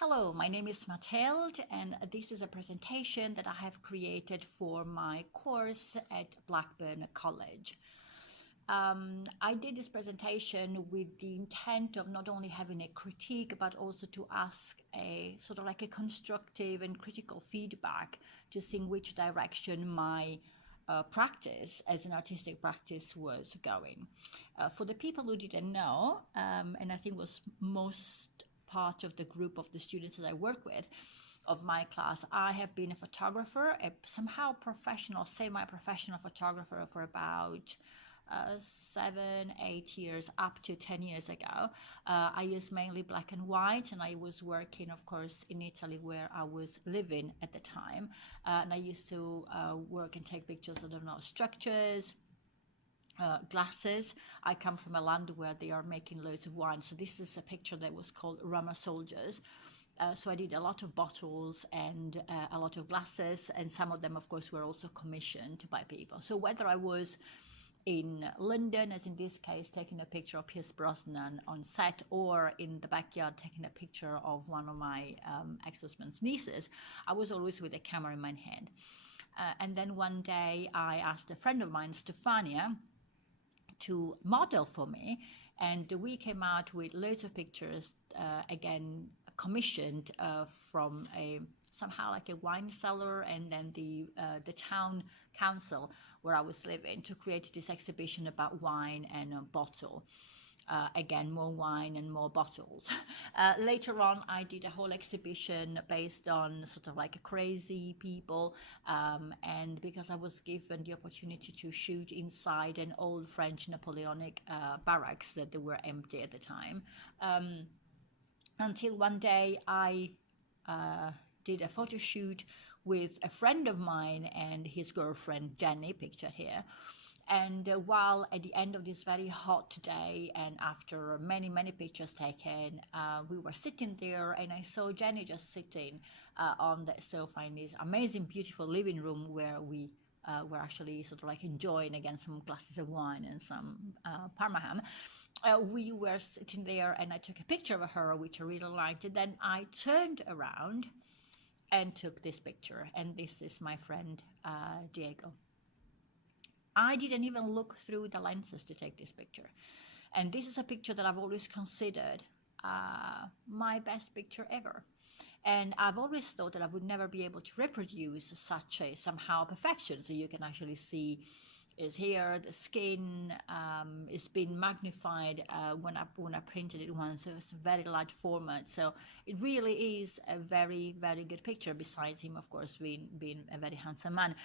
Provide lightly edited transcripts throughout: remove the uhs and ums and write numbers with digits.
Hello, my name is Mathilde, and this is a presentation that I have created for my course at Blackburn College. I did this presentation with the intent of not only having a critique, but also to ask a sort of like a constructive and critical feedback to see in which direction my practice as an artistic practice was going. For the people who didn't know, and I think was most part of the group of the students that I work with of my class, I have been a photographer, a somehow professional, semi-professional photographer for about 7-8 years, up to 10 years ago. I used mainly black and white, and I was working, of course, in Italy where I was living at the time. And I used to work and take pictures of, structures, glasses. I come from a land where they are making loads of wine. So this is a picture that was called Rama Soldiers. So I did a lot of bottles and a lot of glasses, and some of them, of course, were also commissioned by people. So whether I was in London, as in this case, taking a picture of Pierce Brosnan on set, or in the backyard taking a picture of one of my ex-husband's nieces, I was always with a camera in my hand. And then one day I asked a friend of mine, Stefania, to model for me, and we came out with loads of pictures, again commissioned from a somehow like a wine cellar, and then the town council where I was living, to create this exhibition about wine and a bottle. Again, more wine and more bottles. Later on, I did a whole exhibition based on sort of like crazy people, and because I was given the opportunity to shoot inside an old French Napoleonic barracks that they were empty at the time, until one day I did a photo shoot with a friend of mine and his girlfriend, Jenny, pictured here. And while at the end of this very hot day, and after many, many pictures taken, we were sitting there, and I saw Jenny just sitting on the sofa in this amazing, beautiful living room where we were actually sort of like enjoying, again, some glasses of wine and some Parma ham. We were sitting there, and I took a picture of her, which I really liked. And then I turned around and took this picture. And this is my friend, Diego. I didn't even look through the lenses to take this picture. And this is a picture that I've always considered my best picture ever. And I've always thought that I would never be able to reproduce such a somehow perfection. So you can actually see is here, the skin is being magnified when I printed it once. So it's a very large format. So it really is a very, very good picture, besides him, of course, being a very handsome man.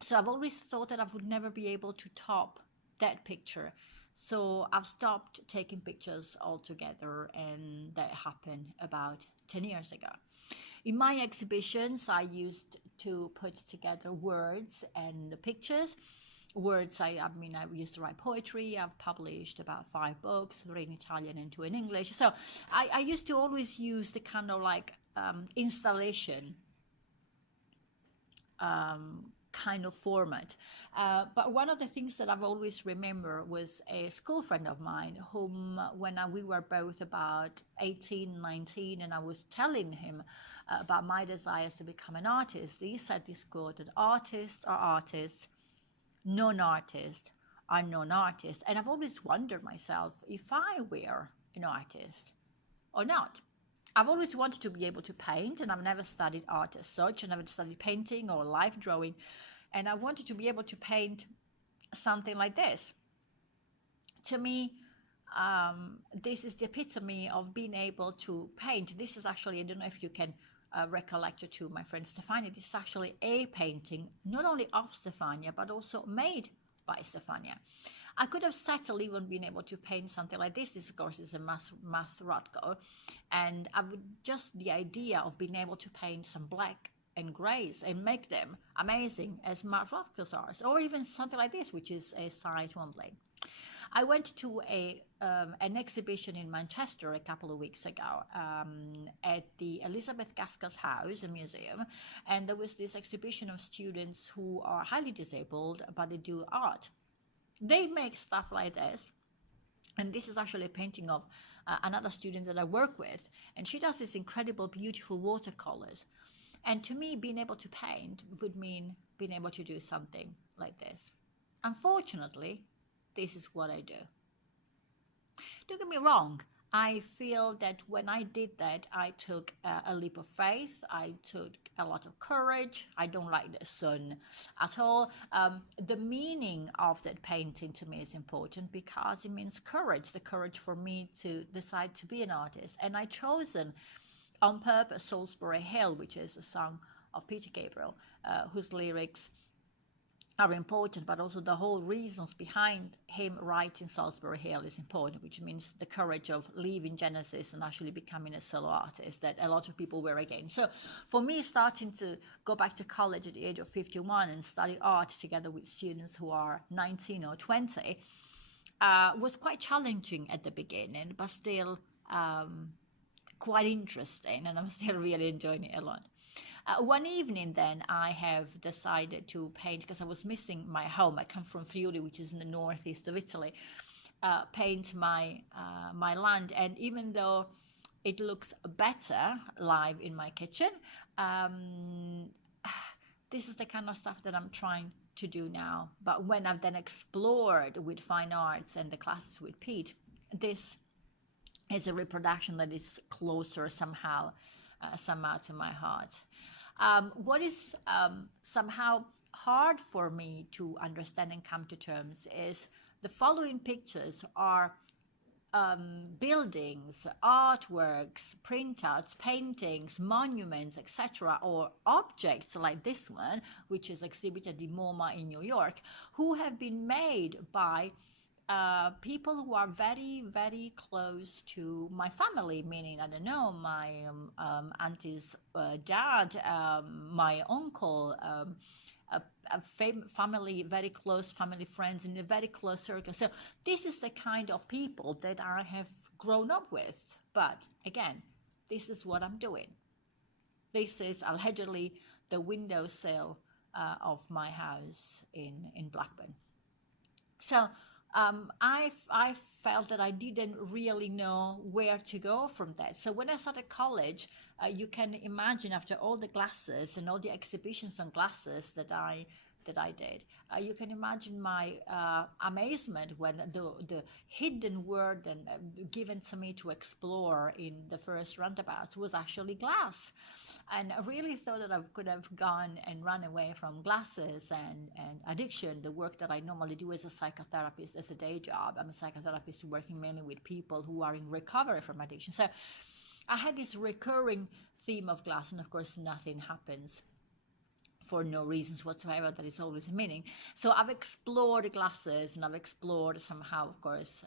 So I've always thought that I would never be able to top that picture. So I've stopped taking pictures altogether, and that happened about 10 years ago. In my exhibitions, I used to put together words and pictures. Words, I used to write poetry. I've published about 5 books, 3 in Italian and 2 in English. So I used to always use the kind of like installation kind of format. But one of the things that I've always remember was a school friend of mine whom, when we were both about 18, 19, and I was telling him about my desires to become an artist, he said this quote, that artists are artists, non-artists are non-artists. And I've always wondered myself if I were an artist or not. I've always wanted to be able to paint, and I've never studied art as such. I never studied painting or life drawing. And I wanted to be able to paint something like this. To me, this is the epitome of being able to paint. This is actually, I don't know if you can recollect it to my friend Stefania, this is actually a painting, not only of Stefania, but also made by Stefania. I could have settled even being able to paint something like this. This, of course, is a Mas Rothko. And I would just, the idea of being able to paint some black and grays and make them amazing as Mas Rothko's are, or even something like this, which is a side Wembley. I went to an exhibition in Manchester a couple of weeks ago at the Elizabeth Gaskell's House, a museum, and there was this exhibition of students who are highly disabled, but they do art. They make stuff like this, and this is actually a painting of another student that I work with, and she does these incredible, beautiful watercolors. And to me, being able to paint would mean being able to do something like this. Unfortunately, this is what I do. Don't get me wrong. I feel that when I did that, I took a leap of faith. I took a lot of courage. I don't like the sun at all. The meaning of that painting to me is important because it means courage, the courage for me to decide to be an artist. And I chosen on purpose Salisbury Hill, which is a song of Peter Gabriel, whose lyrics are important, but also the whole reasons behind him writing Salisbury Hill is important, which means the courage of leaving Genesis and actually becoming a solo artist that a lot of people were against. So for me, starting to go back to college at the age of 51 and study art together with students who are 19 or 20 was quite challenging at the beginning, but still quite interesting, and I'm still really enjoying it a lot. One evening then I have decided to paint, because I was missing my home. I come from Friuli, which is in the northeast of Italy, paint my my land. And even though it looks better live in my kitchen, this is the kind of stuff that I'm trying to do now. But when I've then explored with fine arts and the classes with Pete, this is a reproduction that is closer somehow to my heart. What is somehow hard for me to understand and come to terms is the following pictures are buildings, artworks, printouts, paintings, monuments, etc., or objects like this one, which is exhibited in MoMA in New York, who have been made by people who are very, very close to my family, meaning, I don't know, my auntie's dad, my uncle, family, very close family friends in a very close circle. So this is the kind of people that I have grown up with. But again, this is what I'm doing. This is allegedly the windowsill of my house in Blackburn. So I felt that I didn't really know where to go from that. So when I started college, you can imagine, after all the glasses and all the exhibitions on glasses that I did, you can imagine my amazement when the hidden word and given to me to explore in the first roundabouts was actually glass. And I really thought that I could have gone and run away from glasses and addiction, the work that I normally do as a psychotherapist, as a day job. I'm a psychotherapist working mainly with people who are in recovery from addiction. So I had this recurring theme of glass, and of course nothing happens for no reasons whatsoever. That is always a meaning. So I've explored glasses, and I've explored somehow, of course,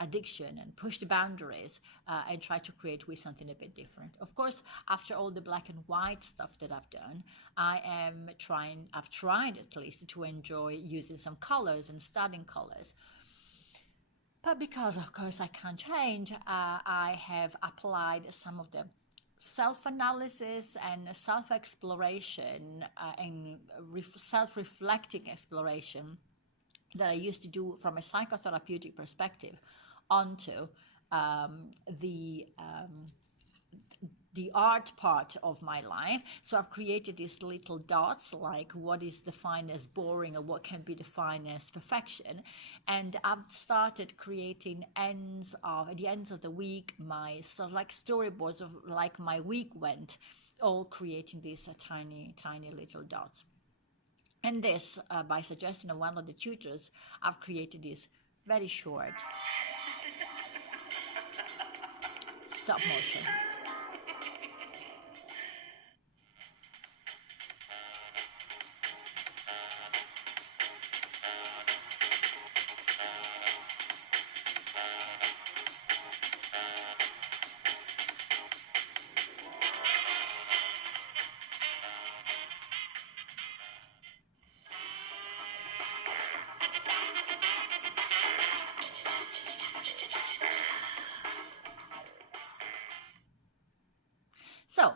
addiction, and pushed the boundaries and tried to create with something a bit different. Of course, after all the black and white stuff that I've done, I've tried at least to enjoy using some colors and studying colors. But because, of course, I can't change, I have applied some of the self-analysis and self-exploration and self-reflecting exploration that I used to do from a psychotherapeutic perspective onto the art part of my life. So I've created these little dots, like what is defined as boring or what can be defined as perfection. And I've started creating at the ends of the week, my sort of like storyboards of like my week went, all creating these tiny, tiny little dots. And this, by suggestion of one of the tutors, I've created this very short stop motion. So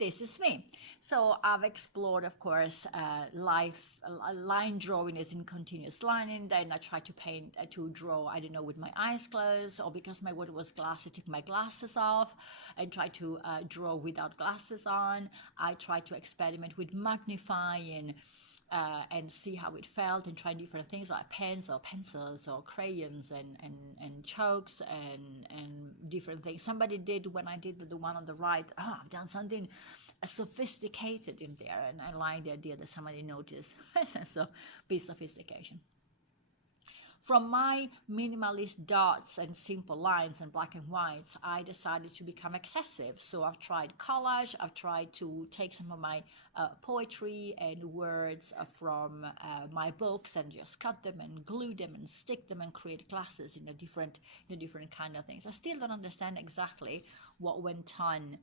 this is me. So I've explored, of course, line drawing is in continuous lining. Then I try to paint, to draw, I don't know, with my eyes closed, or because my water was glass, I took my glasses off and try to draw without glasses on. I try to experiment with magnifying and see how it felt, and try different things like pens or pencils or crayons and chalks and different things. Somebody did, when I did the one on the right, I've done something sophisticated in there, and I like the idea that somebody noticed a sense of bit sophistication. From my minimalist dots and simple lines and black and whites, I decided to become excessive. So I've tried collage, I've tried to take some of my poetry and words from my books and just cut them and glue them and stick them and create classes in a different kind of things. I still don't understand exactly what went on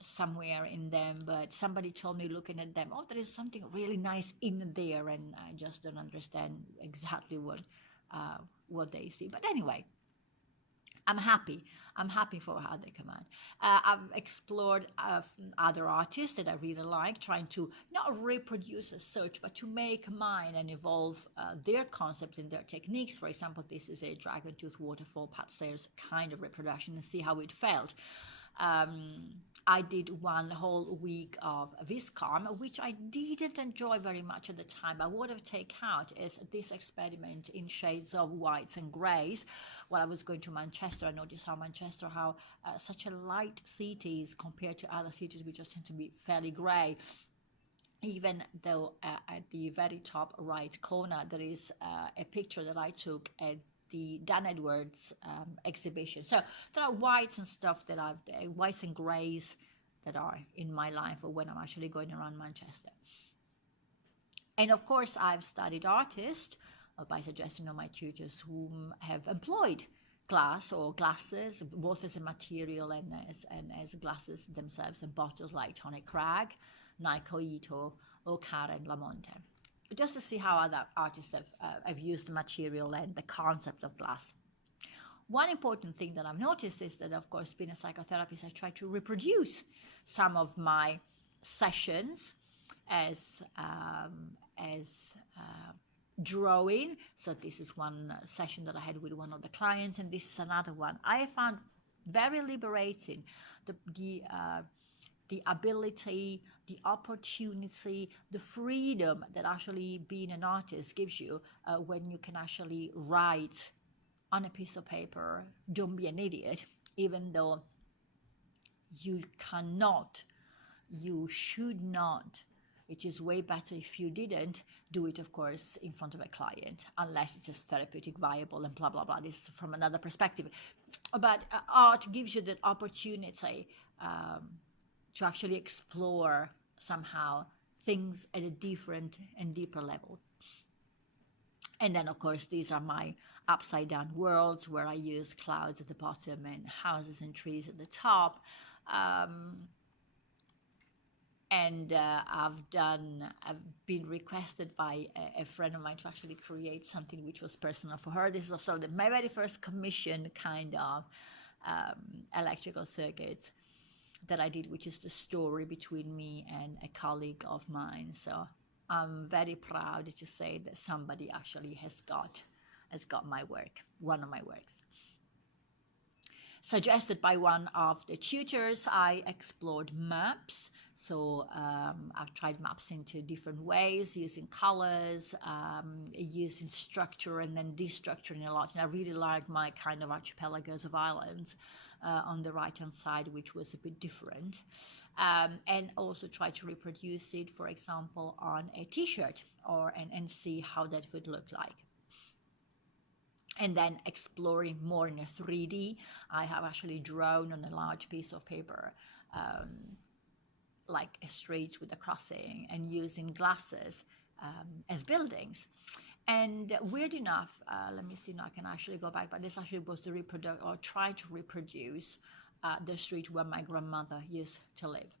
somewhere in them, but somebody told me, looking at them, there is something really nice in there, and I just don't understand exactly what they see. But anyway, I'm happy for how they come out. I've explored other artists that I really like, trying to not reproduce as such, but to make mine and evolve their concepts and their techniques. For example, this is a dragon tooth waterfall Pat Sayers kind of reproduction, and see how it felt. I did one whole week of Viscom, which I didn't enjoy very much at the time. But what I've taken out is this experiment in shades of whites and greys. While I was going to Manchester, I noticed how Manchester, such a light city is compared to other cities which just tend to be fairly grey. Even though at the very top right corner, there is a picture that I took at the Dan Edwards exhibition. So there are whites and stuff that whites and greys that are in my life, or when I'm actually going around Manchester. And of course, I've studied artists by suggesting of my tutors whom have employed glass or glasses, both as a material and as glasses themselves, and bottles like Tony Cragg, Naiko Ito, or Karen Lamonte, just to see how other artists have used the material and the concept of glass. One important thing that I've noticed is that, of course, being a psychotherapist, I try to reproduce some of my sessions as drawing. So this is one session that I had with one of the clients, and this is another one. I found very liberating the ability, the opportunity, the freedom that actually being an artist gives you when you can actually write on a piece of paper, don't be an idiot, even though you cannot, you should not. It is way better if you didn't do it, of course, in front of a client, unless it is therapeutic, viable, and blah, blah, blah. This is from another perspective. But art gives you that opportunity to actually explore somehow things at a different and deeper level. And then, of course, these are my upside down worlds, where I use clouds at the bottom and houses and trees at the top. And I've been requested by a friend of mine to actually create something which was personal for her. This is also my very first commission kind of electrical circuit that I did, which is the story between me and a colleague of mine. So I'm very proud to say that somebody actually has got my work, one of my works. Suggested by one of the tutors, I explored maps. So I've tried maps into different ways, using colors, using structure, and then destructuring a lot. And I really like my kind of archipelagos of islands on the right-hand side, which was a bit different. And also try to reproduce it, for example, on a t-shirt and see how that would look like. And then exploring more in a 3D, I have actually drawn on a large piece of paper, like a street with a crossing, and using glasses as buildings. And weird enough, let me see now, I can actually go back, but this actually was try to reproduce the street where my grandmother used to live,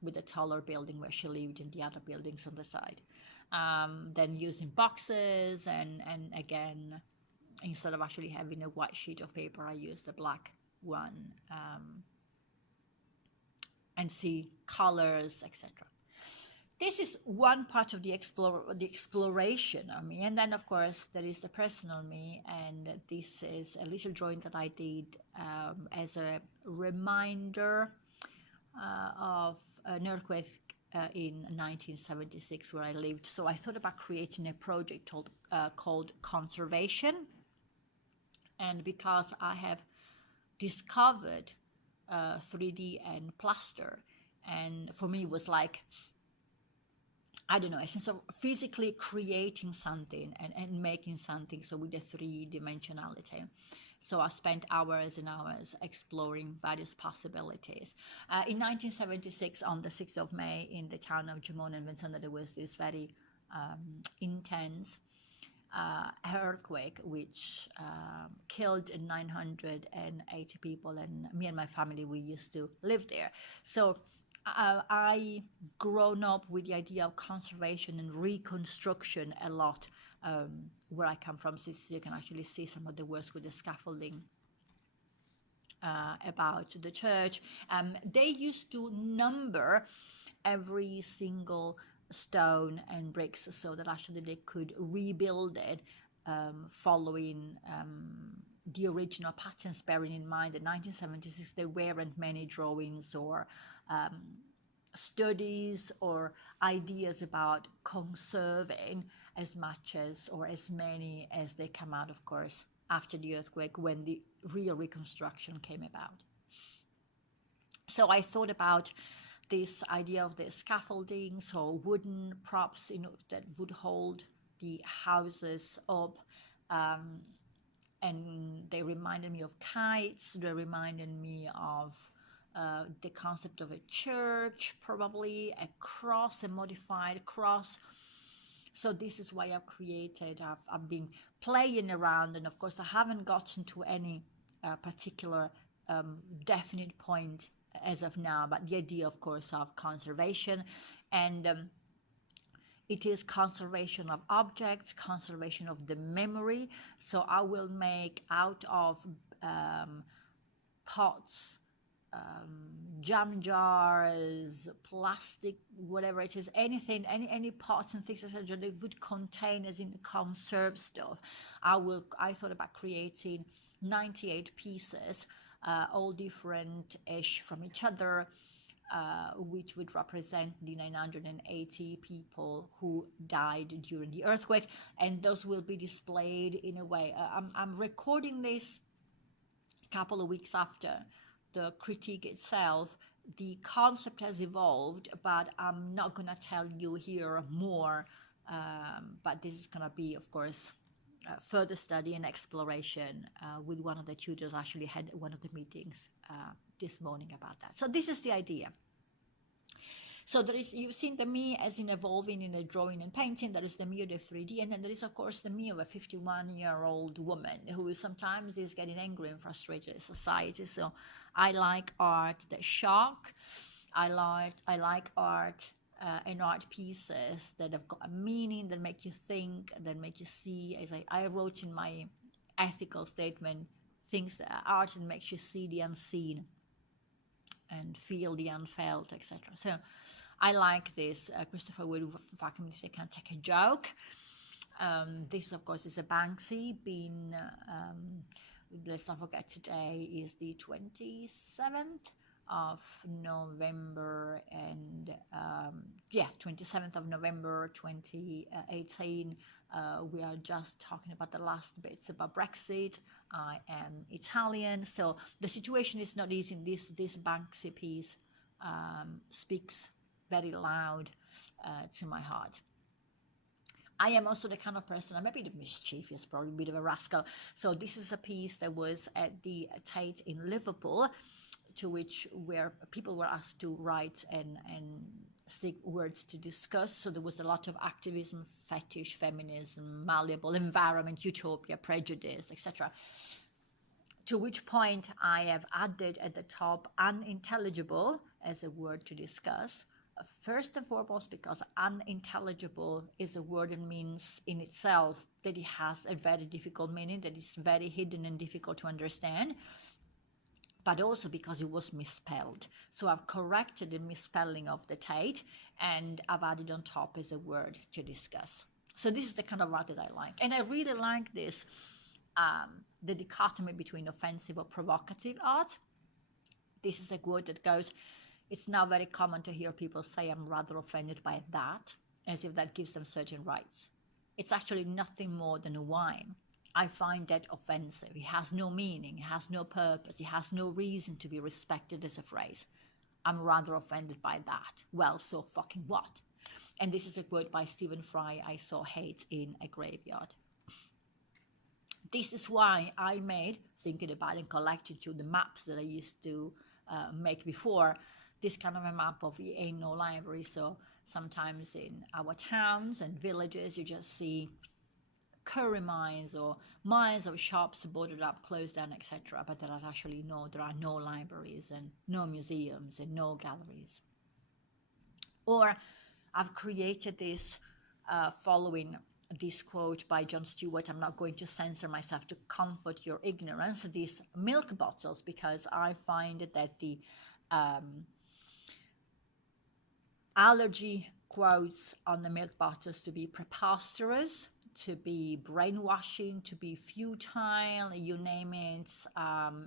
with the taller building where she lived and the other buildings on the side. Then using boxes and again, instead of actually having a white sheet of paper, I used a black one and see colors, etc. This is one part of the exploration of me. And then, of course, there is the personal me. And this is a little drawing that I did as a reminder of an earthquake in 1976 where I lived. So I thought about creating a project called Conservation. And because I have discovered 3D and plaster, and for me it was like, I don't know, a sense of physically creating something and making something, so with the three-dimensionality. So I spent hours and hours exploring various possibilities. In 1976, on the 6th of May, in the town of Gemona and Vincent, there was this very intense earthquake which killed 980 people, and me and my family, we used to live there. So I've grown up with the idea of conservation and reconstruction a lot where I come from. So you can actually see some of the works with the scaffolding about the church. They used to number every single stone and bricks so that actually they could rebuild it following the original patterns, bearing in mind that 1976 there weren't many drawings or studies or ideas about conserving as much as or as many as they come out, of course, after the earthquake, when the real reconstruction came about. So I thought about this idea of the scaffolding, so wooden props, that would hold the houses up, and they reminded me of kites. They reminded me of the concept of a church, probably a cross, a modified cross. So this is why I've created, I've been playing around, and of course I haven't gotten to any particular definite point as of now, but the idea, of course, of conservation, and it is conservation of objects, conservation of the memory. So I will make out of pots, jam jars, plastic, whatever it is, anything, any pots and things, etc. They would contain, as in conserve stuff. I thought about creating 98 pieces, all different-ish from each other, which would represent the 980 people who died during the earthquake, and those will be displayed in a way. I'm recording this a couple of weeks after the critique itself. The concept has evolved, but I'm not going to tell you here more, but this is going to be, of course, further study and exploration with one of the tutors. Actually had one of the meetings this morning about that. So this is the idea. So there is, you've seen the me as in evolving in a drawing and painting. There is the me of the 3D, and then there is, of course, the me of a 51-year-old woman who sometimes is getting angry and frustrated at society. So I like art that shock. I like art and art pieces that have got a meaning, that make you think, that make you see. As I wrote in my ethical statement, things that are art that makes you see the unseen and feel the unfelt, etc. So I like this. Christopher Wood, fucking say, can't take a joke. This, of course, is a Banksy. Let's not forget, today is the 27th of November, and 27th of November 2018. We are just talking about the last bits about Brexit. I am Italian, so the situation is not easy. This Banksy piece speaks very loud to my heart. I am also the kind of person, I'm a bit mischievous, probably a bit of a rascal. So this is a piece that was at the Tate in Liverpool, to which where people were asked to write and stick words to discuss. So there was a lot of activism, fetish, feminism, malleable, environment, utopia, prejudice, etc. To which point I have added at the top unintelligible as a word to discuss. First and foremost, because unintelligible is a word that means in itself that it has a very difficult meaning, that is very hidden and difficult to understand. but also because it was misspelled. So I've corrected the misspelling of the Tate, and I've added on top as a word to discuss. So this is the kind of art that I like. And I really like this, the dichotomy between offensive or provocative art. This is a word that goes, it's now very common to hear people say, I'm rather offended by that, as if that gives them certain rights. It's actually nothing more than a whine. I find that offensive. It has no meaning, it has no purpose, it has no reason to be respected as a phrase. I'm rather offended by that. Well, so fucking what? And this is a quote by Stephen Fry, I saw hate in a graveyard. This is why I made, thinking about and collecting to the maps that I used to make before, this kind of a map of ain't no library. So sometimes in our towns and villages, you just see curry mines or miles of shops boarded up, closed down, etc. But there are no libraries and no museums and no galleries. Or I've created this following this quote by Jon Stewart, I'm not going to censor myself to comfort your ignorance, these milk bottles, because I find that the allergy quotes on the milk bottles to be preposterous, to be brainwashing, to be futile, you name it,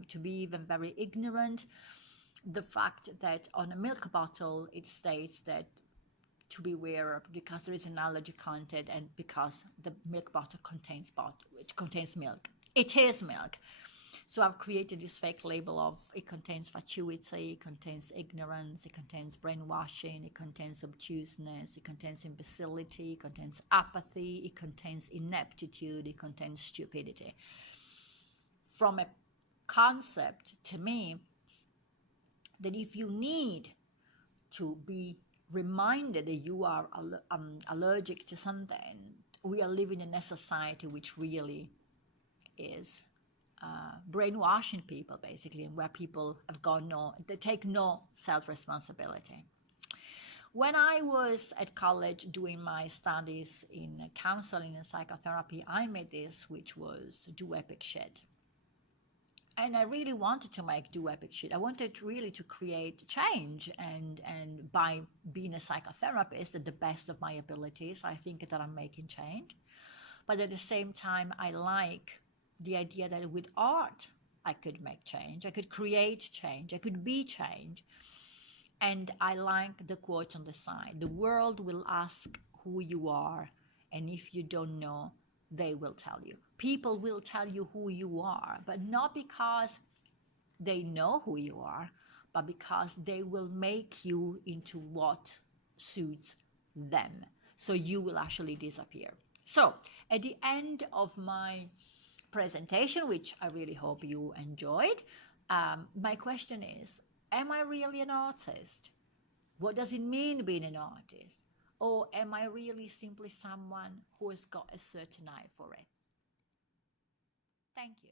to be even very ignorant. The fact that on a milk bottle it states that to beware because there is an allergy content and because the milk bottle contains milk. It is milk. So I've created this fake label of it contains fatuity, it contains ignorance, it contains brainwashing, it contains obtuseness, it contains imbecility, it contains apathy, it contains ineptitude, it contains stupidity. From a concept, to me, that if you need to be reminded that you are allergic to something, we are living in a society which really is brainwashing people, basically, and where people they take no self-responsibility. When I was at college doing my studies in counseling and psychotherapy, I made this, which was do epic shit. And I really wanted to do epic shit. I wanted really to create change, and by being a psychotherapist at the best of my abilities, I think that I'm making change. But at the same time, I like the idea that with art, I could make change, I could create change, I could be change. And I like the quote on the side, the world will ask who you are, and if you don't know, they will tell you. People will tell you who you are, but not because they know who you are, but because they will make you into what suits them. So you will actually disappear. So at the end of my presentation, which I really hope you enjoyed, my question is, am I really an artist? What does it mean being an artist? Or am I really simply someone who has got a certain eye for it? Thank you.